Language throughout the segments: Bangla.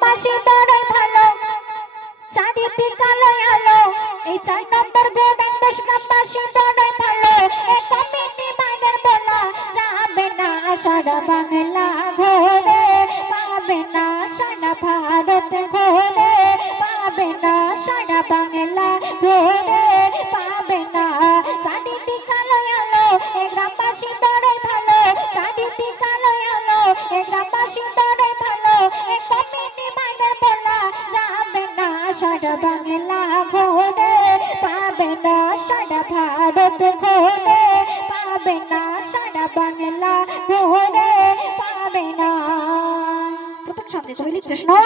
গ্রামবাসী বড়ই ভালো। চারিদিক আলোয় আলো। এই চার নম্বর গোডান বেশ গ্রামবাসী বড়ই ভালো। এই কমিটি মাইনের বলা যাবে না সারা বাংলা ঘরে। পাবে না সারা ভারত ঘরে। পাবে না সারা বাংলা ঘরে। পাবে না চারিদিক আলোয় আলো। এই গ্রামবাসী বড়ই ভালো। চারিদিক আলোয় সারা বাংলা ঘরে পাবে না সারা ভারত ঘরে, পাবে না সারা বাংলা ঘরে পাবে না। প্রথম সন্দেহ লিখছিস না?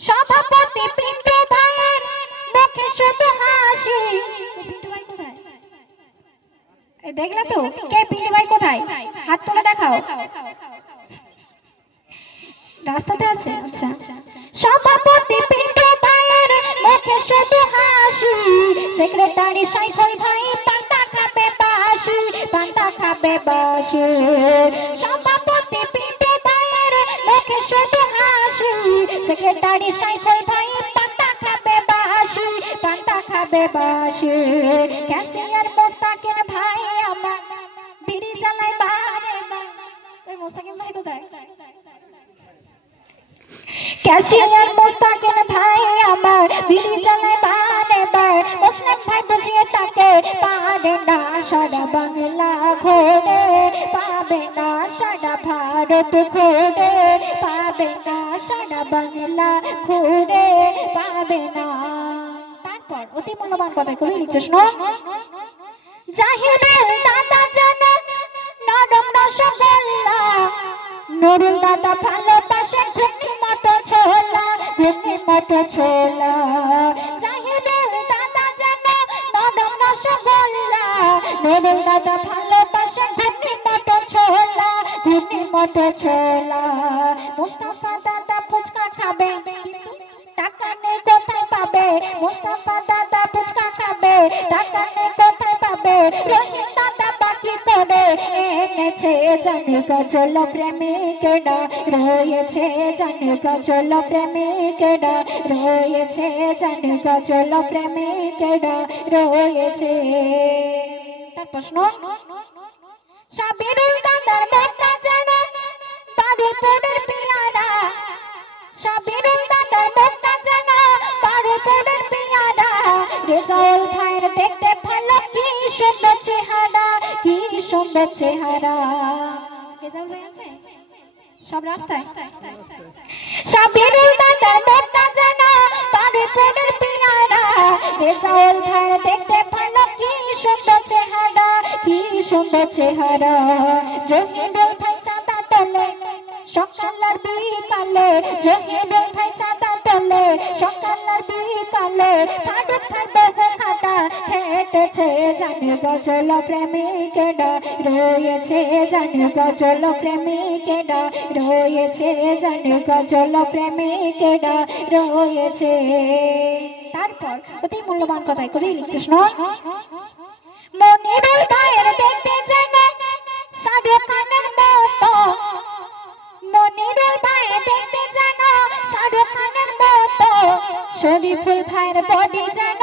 সভাপতি পিন্টু ভাইয়ের মুখে শুধু হাসি। দেখলে তো? কে পিন্টু ভাই কোথায়? হাত তুলে দেখাও। রাস্তাতে আছে? আচ্ছা। সভাপতি পিন্টু ভাইয়ের মুখে শুধু হাসি। সেক্রেটারি সাইফল ভাই, পান্তা খাবে বাসি পান্তা খাবে বাসি সভাপতি পিন্টু ভাইয়ের মুখে শুধু হাসি। সেক্রেটারি সাইফল ভাই, পান্তা খাবে বাসি পান্তা খাবে বাসি ক্যাশিয়ার মোস্তাকিন ভাই, আমার বিড়ি জ্বালাই বারে ওই মোস্তাকিন ভাই কোথায়? ক্যাশিয়ার মোস্তাকিন ভাই আমার, বিলি জ্বালায় বারে বার মুসলিম ভাই বুঝিয়ে তাকে পারে না সারা বাংলা ঘোরে। পাবে না সারা ভারত ঘোরে। পাবে না সারা বাংলা ঘোরে। পাবে না। তারপর অতি মূল্যবান কথা কবি লিখছে শোনো জাহিদের দাদা যেন নরম রসগোল্লা। নুরুল দাদা ভালোবাসে ঘুগনি ছেলা। জাহিদের দাদা যেন নরম রসগোল্লা নদম দাদা ভালোবাসে ঘুগনি মতো ছোলা ঘুগনি মতো ছোলা। মুস্তাফা এনেছে জানি গজল প্রেমিকেরা রয়েছে জানি গজল প্রেমিকেরা রয়েছে জানি গজল প্রেমিকেরা রয়েছে। তার প্রশ্ন? সাবিরুল দাদার মুখটা যেন বারুপুরের পিয়ারা। সাবিরুল দাদার মুখটা যেন বারুপুরের পিয়ারা। রেজাউল ভাইয়ের দেখতে ভালো কি সুন্দর চেহারা। সুন্দর চেহারা। আছে? সব রাস্তায়? পিয়ারা। রেজাউল দেখতে ভালো কি সুন্দর চেহারা কি সুন্দর চেহারা। জহিরুল ভাই চাঁদা তোলে সকাল আর বিকালে। জহিরুল ভাই চাঁদা তোলে সকাল আর বিকালে। ভাই খাটা হেঁটেছে জানে গজল প্রেমিকেরা রয়েছে জানে গজল প্রেমিকেরা রয়েছে জানে গজল প্রেমিকেরা রয়েছে। তারপর অতি মূল্যবান কথাই করে লিখছিস না মনিরুল ভাইয়ের দেখতে যেন শাহরুখ খানের মতো। মনিরুল ভাইয়ের দেখতে যেন শাহরুখ খানের মতো। শরীফুল ভাইয়ের বডি যেন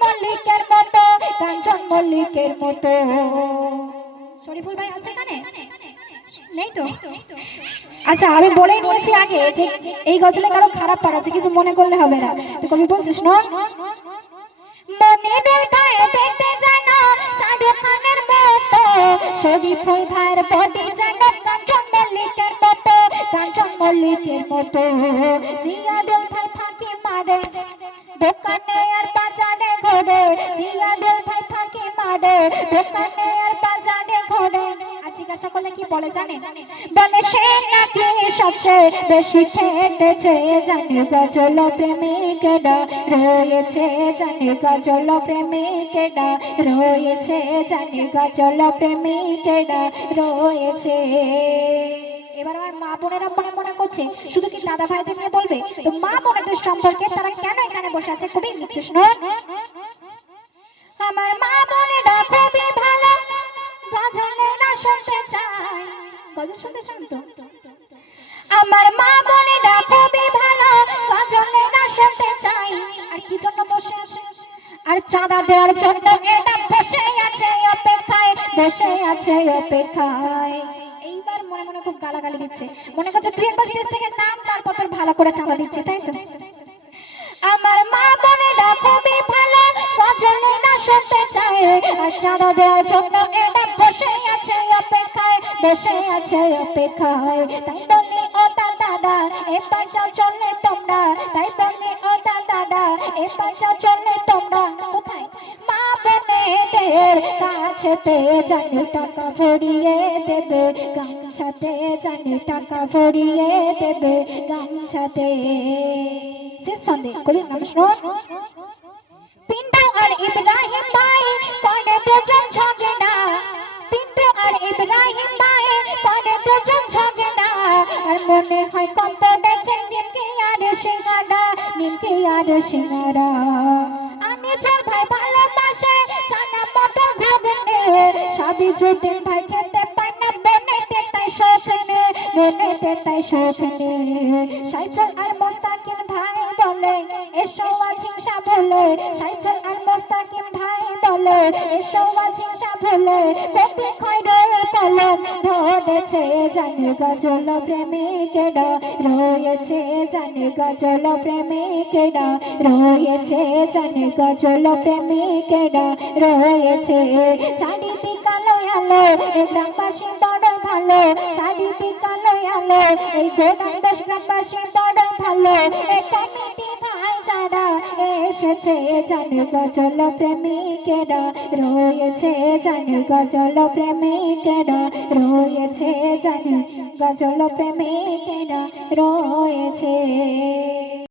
মল্লিকের মতো কাঞ্চন মল্লিকের মতো। শরীফুল ভাই আছে এখানে? নেই তো? আচ্ছা আমি বলে নিয়েছি আগে যে এই গজলে কারও খারাপ পাড়াচ্ছে কিছু মনে করলে হবে না। তো কবি বলছিস না ভাই দেখতে জানো খানের মতো। শরীফুল ভাইয়ের বডি যেন কাঞ্চন মল্লিকের মতো কাঞ্চন মল্লিকের মতো। জিয়াদুল ভাই ফাঁকি মারে, দোকানে ঘোরে ফাঁকি মারে দোকানে আর বাজারে জিজ্ঞাসা করলে কি বলে জানে? বলে সে নাকি সবচেয়ে বেশি খেটেছে, জানে গজল প্রেমিকেরা রয়েছে, জানে গজল প্রেমিকেরা রয়েছে, জানে গজল প্রেমিকেরা রয়েছে। এবার আমার মা বোনেরা মনে মনে করছে, শুধু কি দাদা ভাইদের নিয়ে বলবে? তো মা বোনেদের সম্পর্কে তারা কেন এখানে বসে আছে? খুবই লিখছিস আমার মা বোনেরা খুবই ভালো শুনতে চায়? গজল শুনতে চান তো? আমার মা বোনেরা খুবই শুনতে চাই আর কি জন্য বসে আছে? আর চাঁদা দেওয়ার জন্য এটা বসে আছে অপেক্ষায়, বসে আছে অপেক্ষায়। এইবার মনে মনে খুব গালাগালি দিচ্ছে। মনে করছে তুই একবার স্টেজ থেকে নাম তারপর তোর ভালো করে চাঁদা দিচ্ছে, তাই তো? আমার মা শুনতে চায়। আর চাঁদা দেওয়ার জন্য এটা বসে আছে, অপেক্ষায়, বসে আছে, অপেক্ষায়। তাই বলি ও দাদা, এবার যাও চলে তোমরা। তাই বলি ও দাদা, এবার যাও চলে তোমরা। কোথায়? মা বোনেদের কাছেতে জানি টাকা ভরিয়ে দেবে। গামছাতে জানি টাকা ভরিয়ে দেবে। গামছাতে। শেষ সন্দেহ। কবি নাম শুনুন পিন্টু আর ইব্রাহিম ভাই করে দুজন ঝগড়া পিন্টু আর ইব্রাহিম ভাই করে দুজন ঝগড়া আর মনে হয় কম পড়েছে নিমকে আর সিঙ্গারা নিমকে আর সিঙ্গারা আমি চার ভাই ভালোবাসে, জানা মতো ঘুগনে। সবই যুদিন ভাই খেতে পায় না বনেতে তাই শোকনে বনেতে তাই শোকনে সাইফুল আর মোস্তাকিম ভাই বলে, এসো আজ হিংসা ভুলে সাইফুল আর মোস্তাকিম ভাই বলে, এসো আজ হিংসা ভুলে কপি খয়রের কলম ধরেছে জানে গজল প্রেমিকেরা রয়েছে জানে গজল প্রেমিকেরা রয়েছে জানে গজল প্রেমিকেরা রয়েছে চারিদিক আলো আলো, এই গ্রামবাসী বড় ভালো, চারিদিক আলো আলো, এই গোড়ান দশ গ্রামবাসী বড় ভালো যারা এসেছে জানে গজল প্রেমিকেরা রয়েছে জানে গজল প্রেমিকেরা রয়েছে জানে গজল প্রেমিকেরা রয়েছে।